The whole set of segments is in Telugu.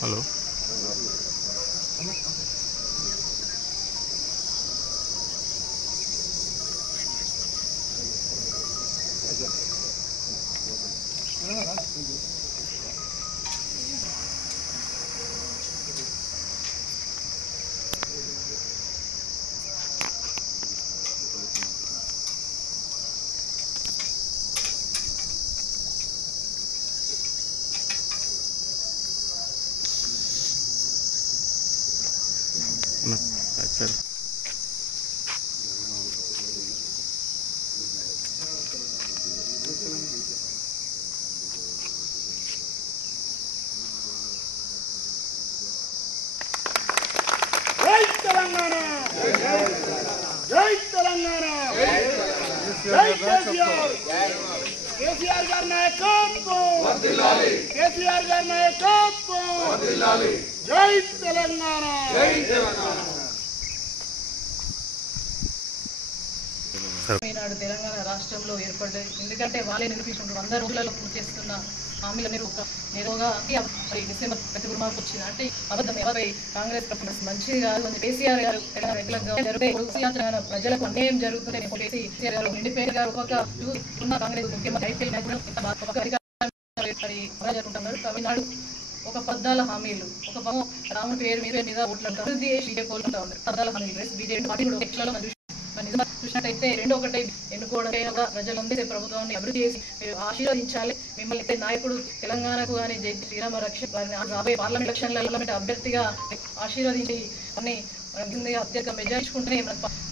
హలో సరే జై తెలంగాణ జై తెలంగాణ జై కేసీఆర్ కేసీఆర్ గారి నాయకత్వం వర్ధిల్లాలి కేసీఆర్ గారి నాయకత్వం వర్ధిల్లాలి జై తెలంగాణ జై తెలంగాణ ఈనాడు తెలంగాణ రాష్ట్రంలో ఏర్పడ్డది. ఎందుకంటే వాళ్ళే నిరూపించుకుంటారు. 100 రోజులలో పూర్తి చేస్తున్న హామీల నిరోగా డిసెంబర్ 31 మార్పు వచ్చింది అంటే అబద్ధం. ఎవరిపై కాంగ్రెస్ మంచిది కాదు అని కేసీఆర్ గారు ప్రజలకు అన్యాయం జరుగుతుంది. కేసీఆర్ గారు నిండిపోయిన గారు ఒక ఉన్న కాంగ్రెస్ ముఖ్యమంత్రి జరుగుతుంటారు. తమిళనాడు ఒక పద్దాల హామీలు ఒక రాముడి పేరు మీద ఓట్లంటారు. అభివృద్ధి కోలుకుంటా ఉన్నారు. పద్దాల హామీలు బీజేపీ చూసినట్టయితే 2-1 ఎన్నుకోవడం ప్రజలందరూ ప్రభుత్వాన్ని అభివృద్ధి చేసి మీరు ఆశీర్వదించాలి. మిమ్మల్ని నాయకుడు తెలంగాణకు కానీ జై శ్రీరామ రక్ష రాబోయే పార్లమెంట్ ఎలక్షన్ల అభ్యర్థిగా ఆశీర్వదించి అన్ని అత్యధిక మెజారించుకుంటేనే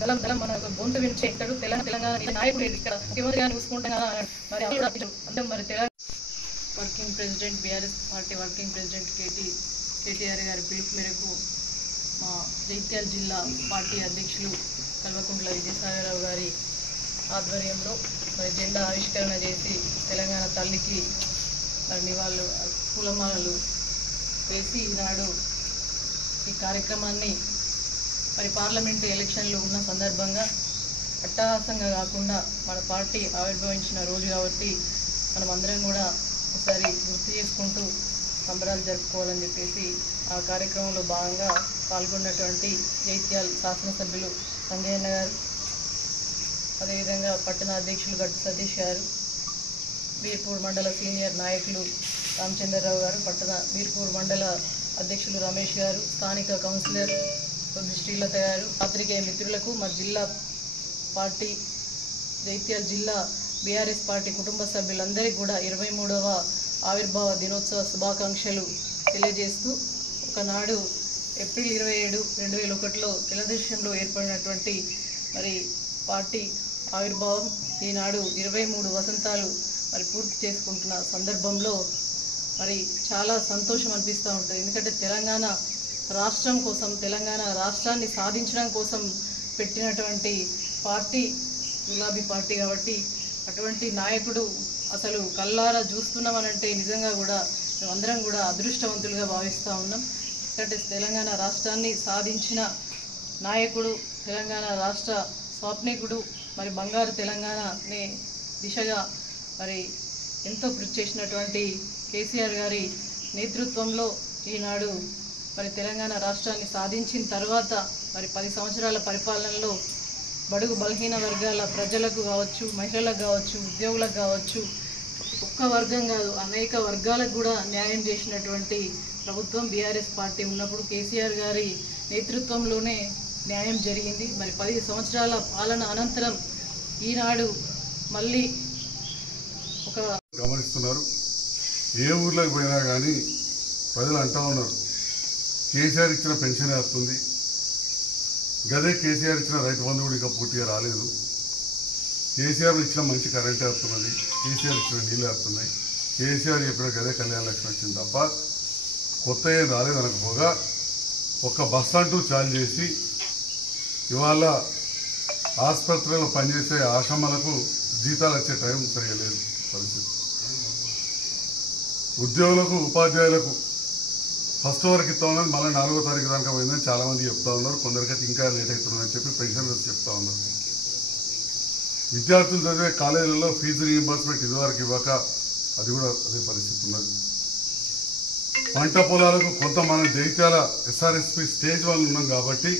దళం మన గొంతు వినిచేస్తాడు. తెలంగాణ నాయకుడు ఇక్కడ ముఖ్యమంత్రిగా చూసుకుంటాం కదా మరి అంటే మరి Telangana working president BRS party working president KTR గారి పిలుపు మేరకు మా జైత్యాల జిల్లా పార్టీ అధ్యక్షులు కల్వకుంట్ల విజయసాగరరావు గారి ఆధ్వర్యంలో మరి జెండా ఆవిష్కరణ చేసి తెలంగాణ తల్లికి నివాళులు పూలమాలలు వేసి ఈనాడు ఈ కార్యక్రమాన్ని మరి పార్లమెంటు ఎలక్షన్లు ఉన్న సందర్భంగా అట్టహాసంగా కాకుండా మన పార్టీ ఆవిర్భవించిన రోజు కాబట్టి మనం అందరం కూడా ఒకసారి గుర్తు చేసుకుంటూ సంబరాలు జరుపుకోవాలని చెప్పేసి ఆ కార్యక్రమంలో భాగంగా పాల్గొన్నటువంటి జైత్యాల శాసనసభ్యులు సంజయన్న గారు, అదేవిధంగా పట్టణ అధ్యక్షులు గట్టు సతీష్ గారు, బీర్పూర్ మండల సీనియర్ నాయకులు రామచంద్రరావు గారు, బీర్పూర్ మండల అధ్యక్షులు రమేష్ గారు, స్థానిక కౌన్సిలర్ శ్రీలత గారు, పాత్రికేయ మిత్రులకు మా జిల్లా పార్టీ జైత్యాల జిల్లా బీఆర్ఎస్ పార్టీ కుటుంబ సభ్యులందరికీ కూడా 23వ ఆవిర్భావ దినోత్సవ శుభాకాంక్షలు తెలియజేస్తూ ఒకనాడు ఏప్రిల్ 27, 2001లో తెలుగుదేశంలో ఏర్పడినటువంటి మరి పార్టీ ఆవిర్భావం ఈనాడు 23 వసంతాలు మరి పూర్తి చేసుకుంటున్న సందర్భంలో మరి చాలా సంతోషం అనిపిస్తూ ఉంటుంది. ఎందుకంటే తెలంగాణ రాష్ట్రం కోసం తెలంగాణ రాష్ట్రాన్ని సాధించడం కోసం పెట్టినటువంటి పార్టీ గులాబీ పార్టీ కాబట్టి అటువంటి నాయకుడు అసలు కల్లారా చూస్తున్నామనంటే నిజంగా కూడా మేమందరం కూడా అదృష్టవంతులుగా భావిస్తూ ఉన్నాం. ఎందుకంటే తెలంగాణ రాష్ట్రాన్ని సాధించిన నాయకుడు, తెలంగాణ రాష్ట్ర స్వాప్నికుడు, మరి బంగారు తెలంగాణని దిశగా మరి ఎంతో కృషి చేసినటువంటి కేసీఆర్ గారి నేతృత్వంలో ఈనాడు మరి తెలంగాణ రాష్ట్రాన్ని సాధించిన తర్వాత మరి 10 సంవత్సరాల పరిపాలనలో బడుగు బలహీన వర్గాల ప్రజలకు కావచ్చు, మహిళలకు కావచ్చు, ఉద్యోగులకు కావచ్చు, ఒక్క వర్గం కాదు అనేక వర్గాలకు కూడా న్యాయం చేసినటువంటి ప్రభుత్వం బీఆర్ఎస్ పార్టీ ఉన్నప్పుడు కేసీఆర్ గారి నేతృత్వంలోనే న్యాయం జరిగింది. మరి 10 సంవత్సరాల పాలన అనంతరం ఈనాడు మళ్ళీ ఒక గమనిస్తున్నారు. ఏ ఊర్లోకి పోయినా కానీ ప్రజలు అంటూ ఉన్నారు కేసీఆర్ ఇచ్చిన పెన్షన్ వస్తుంది, గదే కేసీఆర్ ఇచ్చిన రైతు బంధు కూడా ఇంకా పూర్తిగా రాలేదు, కేసీఆర్ ఇచ్చిన మంచి కరెంట్ వస్తున్నది, కేసీఆర్ ఇచ్చిన నీళ్ళు వస్తున్నాయి, కేసీఆర్ చెప్పిన గదే కళ్యాణ లక్ష్మి వచ్చింది తప్ప కొత్త ఏం రాలేదనకపోగా ఒక బస్ అంటూ చాలు చేసి ఇవాళ ఆసుపత్రిలో పనిచేసే ఆశమ్మలకు జీతాలు వచ్చే టైం సరిగా లేదు పరిస్థితి. ఉద్యోగులకు ఉపాధ్యాయులకు ఫస్ట్ వరకు ఇస్తా ఉన్నారు, మళ్ళీ 4వ తారీఖు దాకా పోయిందని చాలామంది చెప్తా ఉన్నారు. కొందరికైతే ఇంకా లేట్ అవుతుందని చెప్పి పెన్షనర్స్ చెప్తా ఉన్నారు. విద్యార్థులు చదివే కాలేజీలలో ఫీజు రీయింబర్స్మెంట్ ఇదివరకు ఇవ్వక అది కూడా అదే పరిస్థితి ఉన్నది. పంట పొలాలకు కొంత మనం జగిత్యాల ఎస్ఆర్ఎస్పి స్టేజ్ 1 ఉన్నాం కాబట్టి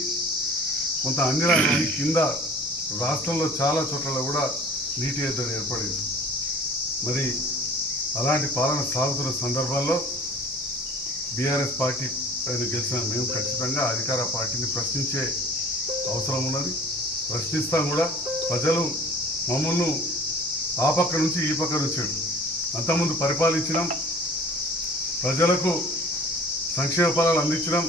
కొంత అన్ని రంగాన్ని కింద రాష్ట్రంలో చాలా చోట్ల కూడా నీటి ఎద్దడి ఏర్పడింది. మరి అలాంటి పాలన సాగుతున్న సందర్భంలో బీఆర్ఎస్ పార్టీ పైన గెలిచిన మేము ఖచ్చితంగా అధికార పార్టీని ప్రశ్నించే అవసరం ఉన్నది. ప్రశ్నిస్తాం కూడా. ప్రజలు మమ్మల్ని ఆ పక్క నుంచి ఈ పక్క వచ్చాడు. అంతకుముందు పరిపాలించినాం, ప్రజలకు సంక్షేమ ఫలాలు అందించడం,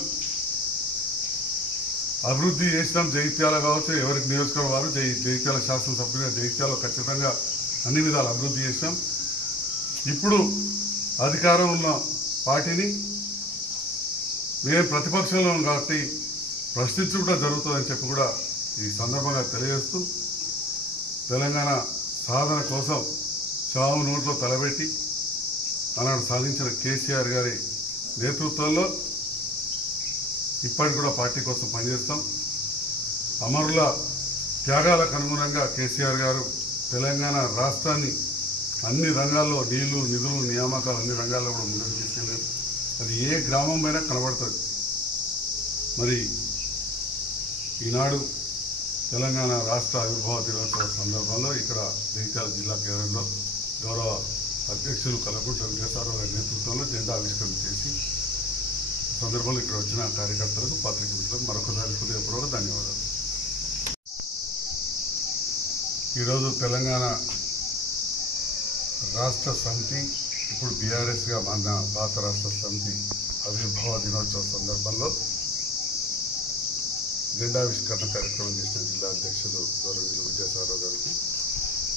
అభివృద్ధి చేసినాం. జగిత్యాల కావచ్చు, ఎవరికి నియోజకవర్గం వారు జగిత్యాల శాసనసభ్యులుగా జగిత్యాలలో ఖచ్చితంగా అన్ని విధాలు అభివృద్ధి చేసినాం. ఇప్పుడు అధికారం ఉన్న పార్టీని మేము ప్రతిపక్షంలో ఉన్నాం కాబట్టి ప్రశ్నించుకుంటూ జరుగుతుందని చెప్పి కూడా ఈ సందర్భంగా తెలియజేస్తూ, తెలంగాణ సాధన కోసం చావు నోట్లో తలబెట్టి ఆనాడు సాధించిన కేసీఆర్ గారి నేతృత్వంలో ఇప్పటికి కూడా పార్టీ కోసం పనిచేస్తాం. అమరుల త్యాగాలకు అనుగుణంగా కేసీఆర్ గారు తెలంగాణ రాష్ట్రాన్ని అన్ని రంగాల్లో నీళ్లు, నిధులు, నియామకాలు అన్ని రంగాల్లో కూడా ముందుకు తీసుకెళ్ళారు. అది ఏ గ్రామం పైన కనబడుతుంది. మరి ఈనాడు తెలంగాణ రాష్ట్ర ఆవిర్భావ దినోత్సవ సందర్భంలో ఇక్కడ జగిత్యాల జిల్లా కేంద్రంలో గౌరవ అధ్యక్షులు కల్వకుంట్ల వెంకటేశ్వరరావు గారి నేతృత్వంలో జెండా ఆవిష్కరణ చేసి సందర్భంలో ఇక్కడ వచ్చిన కార్యకర్తలకు, పాత్రికేయ మిత్రులకు మరొకసారి హృదయపూర్వక ధన్యవాదాలు. ఈరోజు తెలంగాణ రాష్ట్ర సమితి, ఇప్పుడు బీఆర్ఎస్గా మారిన భారత రాష్ట్ర సమితి ఆవిర్భావ దినోత్సవ సందర్భంలో జెండావిష్కరణ కార్యక్రమం చేసిన జిల్లా అధ్యక్షులు గౌరవనీయులు విజయసాయిరావు గారికి,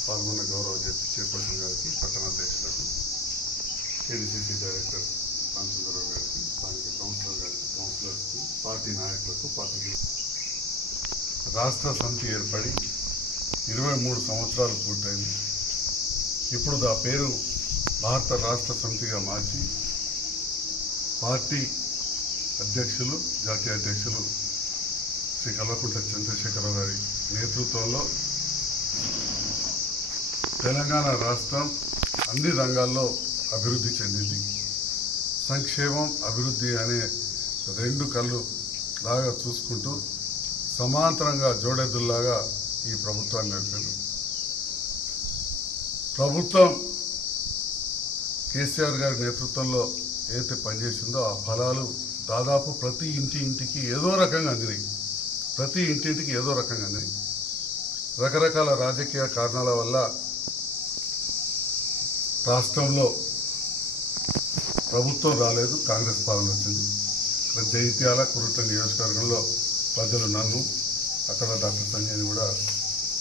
పాల్గొన్న గౌరవ చైర్పర్సన్ గారికి, పట్టణాధ్యక్షులకు, ఏడీసీసీ డైరెక్టర్ రామచంద్రరావు గారికి, స్థానిక కౌన్సిలర్ గారికి, కౌన్సిలర్స్కి, పార్టీ నాయకులకు, పార్టీకి రాష్ట్ర సమితి ఏర్పడి 23 సంవత్సరాలు పూర్తయింది. ఇప్పుడు ఆ పేరు భారత రాష్ట్ర సమితిగా మార్చి పార్టీ అధ్యక్షులు, జాతీయ అధ్యక్షులు శ్రీ కల్వకుంట్ల చంద్రశేఖరరావు గారి నేతృత్వంలో తెలంగాణ రాష్ట్రం అన్ని రంగాల్లో అభివృద్ధి చెందింది. సంక్షేమం, అభివృద్ధి అనే రెండు కళ్ళు లాగా చూసుకుంటూ సమాంతరంగా జోడెద్దుల్లాగా ఈ ప్రభుత్వాన్ని నడిపారు. ప్రభుత్వం కేసీఆర్ గారి నేతృత్వంలో ఏదైతే పనిచేసిందో ఆ ఫలాలు దాదాపు ప్రతి ఇంటికి ఏదో రకంగా అందినాయి. ప్రతి ఇంటింటికి ఏదో రకంగా అందినాయి. రకరకాల రాజకీయ కారణాల వల్ల రాష్ట్రంలో ప్రభుత్వం రాలేదు, కాంగ్రెస్ పాలన వచ్చింది. జగిత్యాల, కురుట్ల నియోజకవర్గంలో ప్రజలు నన్ను, అక్కడ డాక్టర్ సంజయ్ని కూడా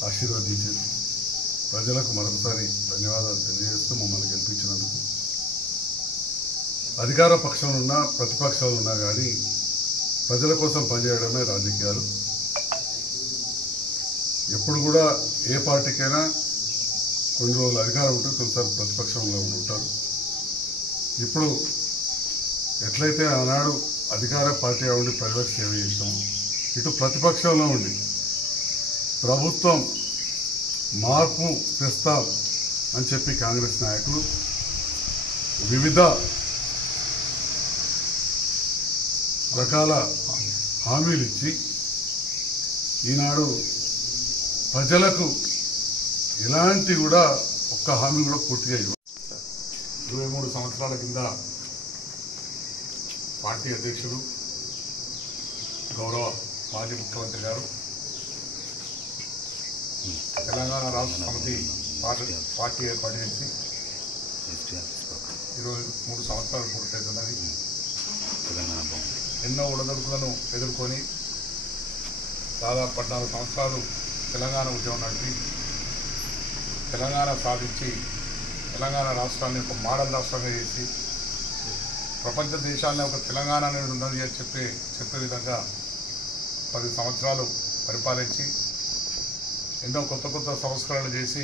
ఆశీర్వదించారు. ప్రజలకు మరొకసారి ధన్యవాదాలు తెలియజేస్తూ మమ్మల్ని గెలిపించినందుకు. అధికార పక్షంలో ఉన్నా, ప్రతిపక్షాలు ఉన్నా కానీ ప్రజల కోసం పనిచేయడమే రాజకీయాలు. ఎప్పుడు కూడా ఏ పార్టీకైనా కొన్ని రోజులు అధికారం ఉంటుంది, కొన్నిసార్లు ప్రతిపక్షంలో ఉంటారు. ఇప్పుడు ఎట్లయితే ఆనాడు అధికార పార్టీగా ఉండి ప్రజలకు సేవ చేసినాము, ఇటు ప్రతిపక్షంలో ఉండి ప్రభుత్వం మార్పు తెస్తాం అని చెప్పి కాంగ్రెస్ నాయకులు వివిధ రకాల హామీలు ఇచ్చి ఈనాడు ప్రజలకు ఎలాంటి కూడా ఒక్క హామీ కూడా పూర్తిగా 23 సంవత్సరాల కింద పార్టీ అధ్యక్షుడు గౌరవ మాజీ ముఖ్యమంత్రి గారు తెలంగాణ రాష్ట్ర సమితి పార్టీ ఏర్పాటు చేసి 23 సంవత్సరాలు పూర్తవుతున్నది. ఎన్నో ఒడిదుడుకులను ఎదుర్కొని దాదాపు 14 సంవత్సరాలు తెలంగాణ ఉద్యమం నడిపి తెలంగాణ సాధించి తెలంగాణ రాష్ట్రాన్ని ఒక మోడల్ రాష్ట్రంగా చేసి ప్రపంచ దేశాల్లో ఒక తెలంగాణ అనేది ఉన్నది అని చెప్పే విధంగా 10 సంవత్సరాలు పరిపాలించి ఎన్నో కొత్త సంస్కరణలు చేసి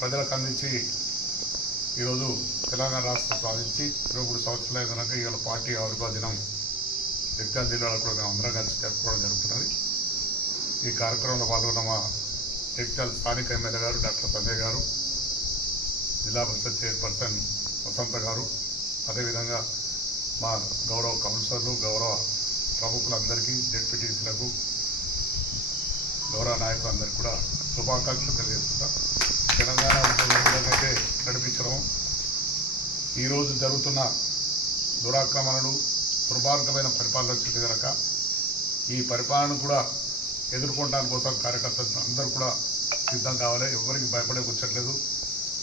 ప్రజలకు అందించి ఈరోజు తెలంగాణ రాష్ట్రం సాధించి 23 సంవత్సరాలు అయినాక ఇవాళ పార్టీ ఆవిర్భావ దినం జగిత్యాల జిల్లాలో కూడా మేము అందరం కలిసి జరుపుకోవడం జరుగుతున్నది. ఈ కార్యక్రమంలో పాల్గొన్న మా జగిత్యాల స్థానిక ఎమ్మెల్యే గారు డాక్టర్ సంజయ్ గారు, జిల్లా పరిషత్ చైర్పర్సన్ వసంత గారు, అదేవిధంగా మా గౌరవ కౌన్సిలర్లు, గౌరవ ప్రముఖులందరికీ, జెడ్పీటీసీలకు, గౌరవ నాయకులందరికీ కూడా శుభాకాంక్షలు తెలియజేస్తున్నా. తెలంగాణ ఉద్యమం నడిపించడం ఈరోజు జరుగుతున్న దురాక్రమణలు, దుర్మార్గమైన పరిపాలన వచ్చింది కనుక ఈ పరిపాలన కూడా ఎదుర్కొనడానికి కోసం కార్యకర్తలు అందరూ కూడా సిద్ధం కావాలి. ఎవరికి భయపడే కూర్చోట్లేదు.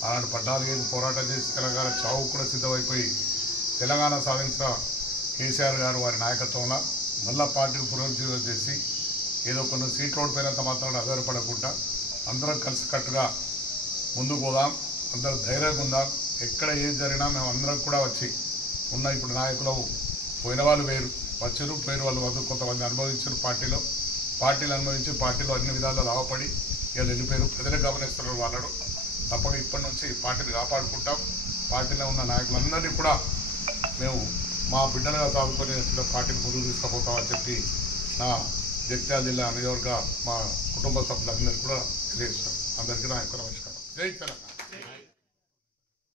అలాంటి 14 ఏళ్ళు పోరాటం చేసి తెలంగాణ చావు కూడా సిద్ధమైపోయి తెలంగాణ సాధించిన కేసీఆర్ గారు వారి నాయకత్వంలో మళ్ళా పార్టీని పునరుజ్జీవం చేసి ఏదో కొన్ని సీట్లు ఓడిపోయినంత మాత్రాన ఆధారపడకుండా అందరం కలిసికట్టుగా ముందుకు పోదాం, అందరూ ధైర్యంగా ఉందాం. ఎక్కడ ఏం జరిగినా మేము అందరం కూడా వచ్చి ఉన్న ఇప్పుడు నాయకులు పోయిన వాళ్ళు వేరు, వచ్చారు పోయిన వాళ్ళు కొంతమంది అనుభవించారు పార్టీలు అనుభవించి పార్టీలో అన్ని విధాలు లాభపడి వీళ్ళు వెళ్ళిపోయారు. ప్రజలు గమనిస్తున్నారు. వాళ్ళను తప్పక ఇప్పటి నుంచి పార్టీని కాపాడుకుంటాం. పార్టీలో ఉన్న నాయకులందరినీ కూడా మేము మా బిడ్డలుగా సాగుకొని పార్టీని ముందుకు తీసుకుపోతామని చెప్పి నా జగిత్యాల జిల్లా నియోజకవర్గ మా కుటుంబ సభ్యులందరికీ కూడా తెలియజేస్తాం. అందరికీ నా యొక్క నమస్కారం. జై తెలంగాణ.